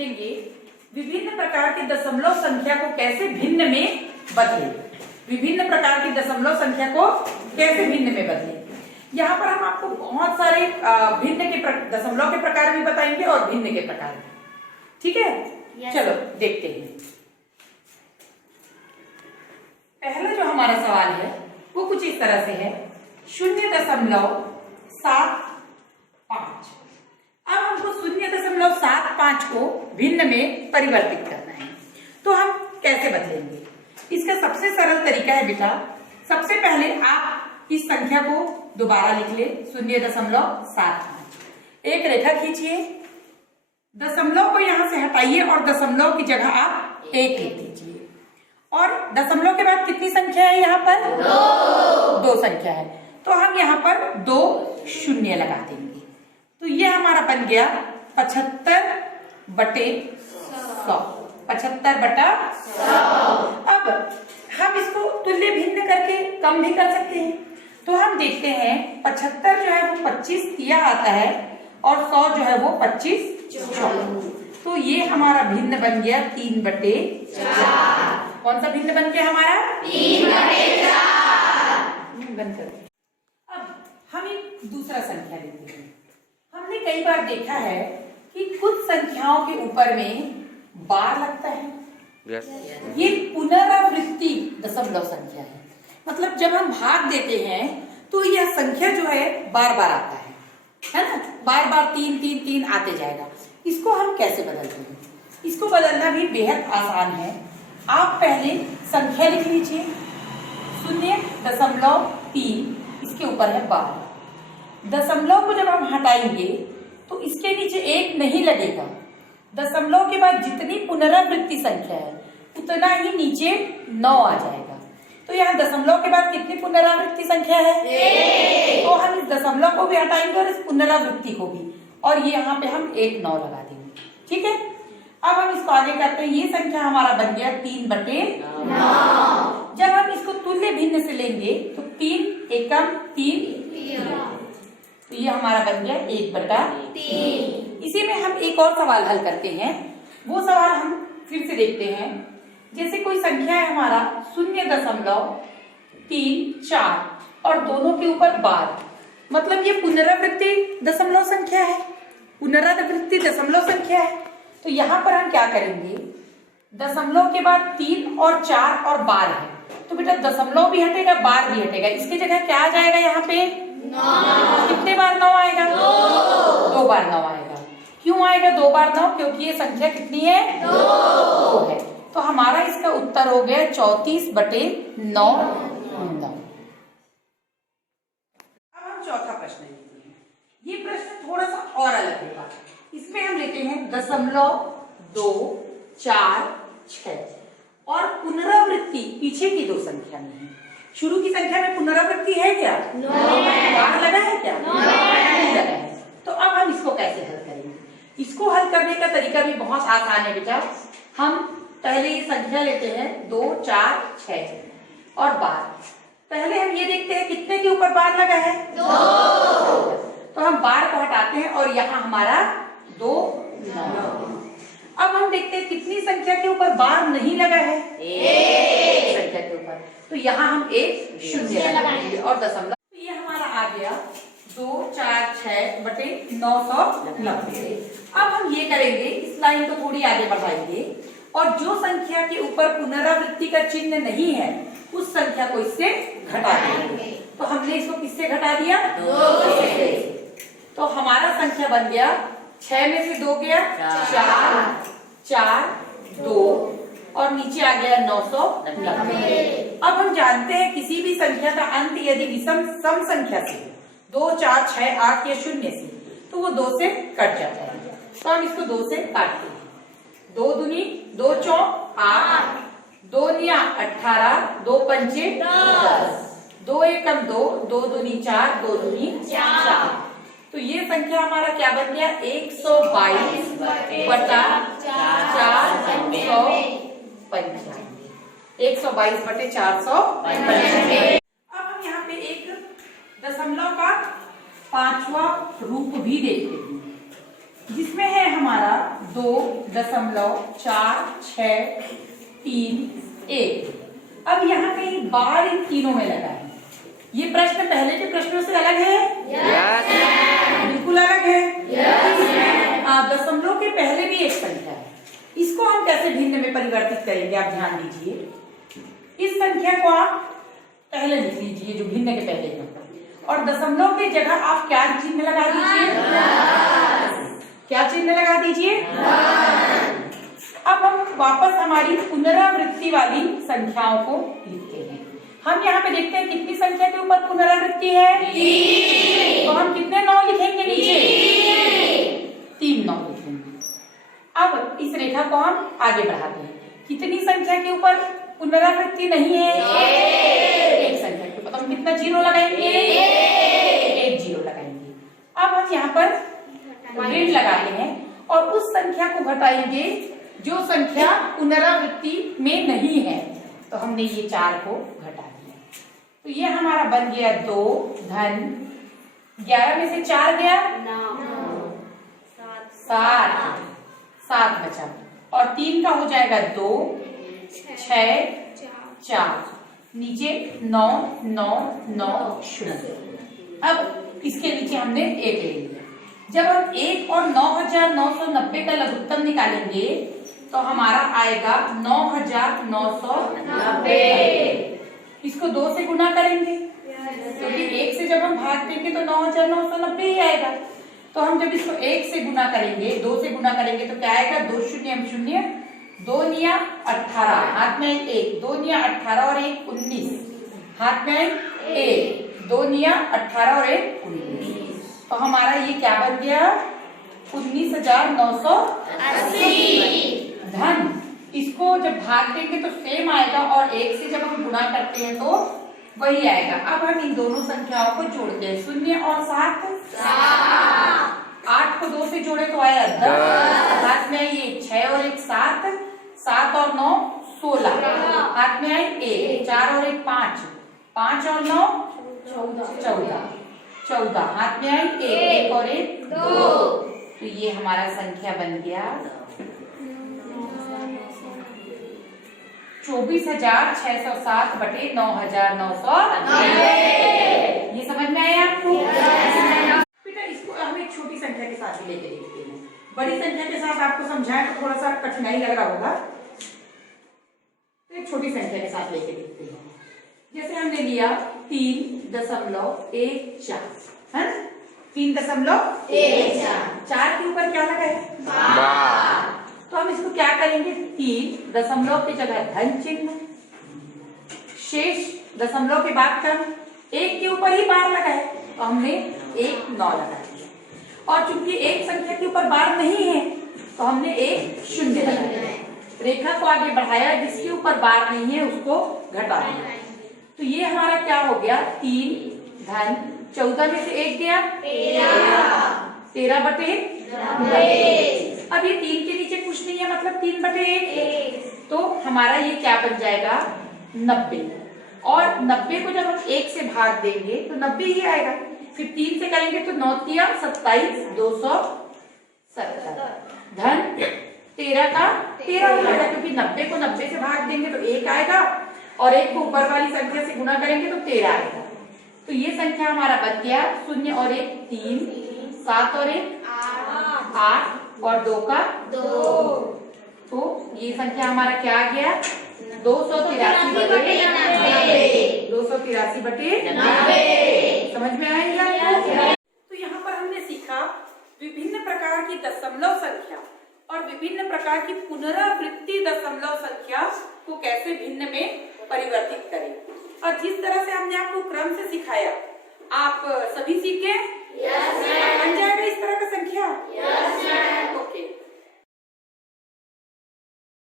सीखेंगे विभिन्न प्रकार की दशमलव संख्या को कैसे भिन्न में बदले। विभिन्न प्रकार की दशमलव संख्या को कैसे भिन्न में बदले। यहाँ पर हम आपको बहुत सारे भिन्न के दशमलव के प्रकार भी बताएंगे और भिन्न के प्रकार भी। ठीक है, चलो देखते हैं। पहला जो हमारा सवाल है वो कुछ इस तरह से है, 0.75। अब हमको 0.75 को भिन्न में परिवर्तित करना है, तो हम कैसे बदलेंगे। इसका सबसे सरल तरीका है बेटा, सबसे पहले आप इस संख्या को दोबारा लिख ले 0.75। एक रेखा खींचिए, दशमलव को यहां से हटाइए और दशमलव की जगह आप 1 लिख दीजिए। और दशमलव के बाद कितनी संख्या है यहाँ पर? 2 संख्या है, तो हम यहाँ पर 2 शून्य लगा देंगे। तो ये हमारा बन गया 75/100। 75/100। अब हम इसको तुल्य भिन्न करके कम भी कर सकते हैं। तो हम देखते हैं 75 जो है वो 25 तिया आता है और 100 जो है वो 25 चौक। तो ये हमारा भिन्न बन गया 3/4। कौन सा भिन्न बन गया हमारा? 3/4। बंद कर। अब हम एक दूसरा संख्या लेते हैं। हमने कई बार देखा है कि कुछ संख्याओं के ऊपर में बार लगता है। ये पुनरावृत्ति दशमलव संख्या है, मतलब जब हम भाग देते हैं तो यह संख्या जो है बार बार आता है ना, बार बार 3 3 3 आते जाएगा। इसको हम कैसे बदलते हैं? इसको बदलना भी बेहद आसान है। आप पहले संख्या लिख लीजिए 0.3, इसके ऊपर है 12। दशमलव को जब हम हटाएंगे तो इसके नीचे 1 नहीं लगेगा। दशमलव के बाद जितनी पुनरावृत्ति संख्या है उतना ही नीचे 9 आ जाएगा। तो यहाँ दशमलव के बाद कितनी पुनरावृत्ति संख्या है? 1। तो हम इस दशमलव को भी हटाएंगे और इस पुनरावृत्ति को भी, और ये यहाँ पे हम 1 9 लगा देंगे। ठीक है, अब हम इसको आगे करते हैं। ये संख्या हमारा बन गया 3/9। जब हम इसको तुल्य भिन्न से लेंगे तो 3 एकम 3, तो ये हमारा बन गया 1/3। इसी में हम एक और सवाल हल करते हैं। वो सवाल हम फिर से देखते हैं। जैसे कोई संख्या है हमारा 0.34 और दोनों के ऊपर बार, मतलब ये पुनरावृत्ति दशमलव संख्या है, पुनरावृत्ति दशमलव संख्या है। तो यहाँ पर हम क्या करेंगे, दशमलव के बाद 3 और 4 और बार है, तो बेटा दशमलव भी हटेगा बार भी हटेगा। इसकी जगह क्या आ जाएगा यहाँ पे? 9। कितने बार 9 आएगा? 2 बार 9 आएगा। क्यों आएगा 2 बार 9? क्योंकि ये संख्या कितनी है? 2 है। तो हमारा इसका उत्तर हो गया 34/9। अब हम चौथा प्रश्न लेते हैं। ये प्रश्न थोड़ा सा और अलग होगा। इसमें हम लेते हैं 0.246 और पुनरावृत्ति पीछे की 2 संख्या में है। शुरू की संख्या में पुनरावृत्ति है क्या? बार लगा है क्या? नहीं लगा है। तो अब हम इसको कैसे हल करेंगे? इसको हल करने का तरीका भी बहुत आसान है बेटा। हम पहले ये संख्या लेते हैं 2 4 6 और बार। पहले हम ये देखते हैं कितने के ऊपर बार लगा है? 2। तो हम बार को हटाते हैं और यहाँ हमारा 2 9। अब हम देखते हैं कितनी संख्या के ऊपर बार नहीं लगा है? 1 संख्या के ऊपर, तो यहाँ हम 1 शून्य लगाएंगे और दशमलव। तो ये हमारा आ गया 246/990। अब हम ये करेंगे, इस लाइन को थोड़ी आगे बढ़ाएंगे और जो संख्या के ऊपर पुनरावृत्ति का चिन्ह नहीं है उस संख्या को इससे घटा देंगे। तो हमने इसको किससे घटा दिया? 2 से। तो हमारा संख्या बन गया 6 में से 2 गया 4 4 2 और नीचे आ गया 990। अब हम जानते हैं किसी भी संख्या का अंत यदि विषम सम संख्या से 2 4 6 8 या 0 से, तो वो 2 से कट जाता है। तो हम इसको 2 से काटते हैं। 2 दूनी 2 चौक 8, 2 निया 18, 2 पंचे 10, 2 एकम 2, 2 दूनी 4, 2 दूनी 4। तो ये संख्या हमारा क्या बन गया? 122/495। 122/495। अब हम यहाँ पे एक दशमलव का 5वां रूप भी देखते हैं। जिसमें है हमारा 2.463 अब यहाँ कहीं बार इन तीनों में लगा है। ये प्रश्न पहले के प्रश्नों से अलग है? बिल्कुल अलग है। दशमलव के पहले भी एक संख्या है, इसको हम कैसे भिन्न में परिवर्तित करेंगे आप ध्यान दीजिए। इस संख्या को आप पहले लिख लीजिए जो भिन्न के पहले है, और दशमलव की जगह आप क्या चिन्ह लगा दीजिए? क्या चिन्ह लगा दीजिए? अब हम वापस हमारी पुनरावृत्ति वाली संख्याओं को लिखते हैं। हम यहाँ पे देखते हैं कितनी संख्या के ऊपर पुनरावृत्ति है? 3। तो हम कितने 9 लिखेंगे नीचे? 3 9 लिखेंगे। अब इस रेखा को हम आगे बढ़ाते हैं। कितनी संख्या के ऊपर पुनरावृत्ति नहीं है? एक संख्या के ऊपर। तो हम कितना 0 लगाएंगे? 1 0 लगाएंगे। अब हम यहाँ पर ऋण लगाते हैं और उस संख्या को घटाएंगे जो संख्या पुनरावृत्ति में नहीं है। तो हमने ये 4 को घटा दिया, तो ये हमारा बन गया 2 धन 11 में से 4 गया 7 बचा, और 3 का हो जाएगा 2 6 4 नीचे 9 9 9 0। अब इसके नीचे हमने 1 ले लिया। जब हम 1 और 9990 का लघुत्तम निकालेंगे तो हमारा आएगा 9990। इसको 2 से गुना करेंगे, क्योंकि 1 से जब हम भाग देंगे तो 9990 ही आएगा। तो हम जब इसको 1 से गुना करेंगे, 2 से गुना करेंगे तो क्या आएगा? 2 0 0 2 निया 18, हाथ में 1 2 निया 18 और 1 19, हाथ में 1 2 निया 18 और 1 19। तो हमारा ये क्या बन गया? 19,980 धन। इसको जब भाग देंगे तो सेम आएगा, और 1 से जब हम गुणा करते हैं तो वही आएगा। अब हम इन दोनों संख्याओं को जोड़ते हैं। 0 और 7 8 को 2 से जोड़े तो आया 10, हाथ में आई 1 6 और 1 7 7 और 9 16, हाथ में आई 1 4 और 1 5 5 और 9 14, हाथ में आई 1 और 1 2। तो ये हमारा संख्या बन गया 24,607 बटे 9,990। ये समझ में आया आपको? बेटा इसको हम एक छोटी संख्या के साथ ही लेके देखते हैं। बड़ी संख्या के साथ आपको समझाएं तो थोड़ा सा कठिनाई लग रहा होगा, तो एक छोटी संख्या के साथ लेके देखते हैं। जैसे हमने लिया 3.14 है, 3.14 4 के ऊपर क्या लगा है? तो हम इसको क्या करेंगे? 3 दशमलव की जगह धन चिन्ह, शेष दशमलव के बाद कम, 1 के ऊपर ही बार लगा है तो हमने 1 9 लगा दिया, और चूंकि एक संख्या के ऊपर बार नहीं है तो हमने 1 0 लगा दिया। रेखा को आगे बढ़ाया, जिसके ऊपर बार नहीं है उसको घटा दिया। तो ये हमारा क्या हो गया? 3 धन 14 में से 1 गया 13 बटे 90। अब ये 3 के नीचे कुछ नहीं है, मतलब 3 बटे 1, तो हमारा ये क्या बन जाएगा? 90। और 90 को जब हम 1 से भाग देंगे तो 90 ही आएगा। फिर 3 से करेंगे तो 9 3 27 270 धन 13 का 13 हो जाएगा, क्योंकि 90 को 90 से भाग देंगे तो 1 आएगा, और 1 को ऊपर वाली संख्या से गुना करेंगे तो 13 आएगा। तो ये संख्या हमारा बन गया 0 और 1 3 7 और 1 8 और 2 का 2। तो ये संख्या हमारा क्या आ गया? 283 बटे 90। समझ में आएगा? तो यहाँ पर हमने सीखा विभिन्न प्रकार की दशमलव संख्या और विभिन्न प्रकार की पुनरावृत्ति दशमलव संख्या को कैसे भिन्न में परिवर्तित करें, और जिस तरह से हमने आपको क्रम से सिखाया आप सभी सीखे? बन जाएगा इस तरह का संख्या? ओके।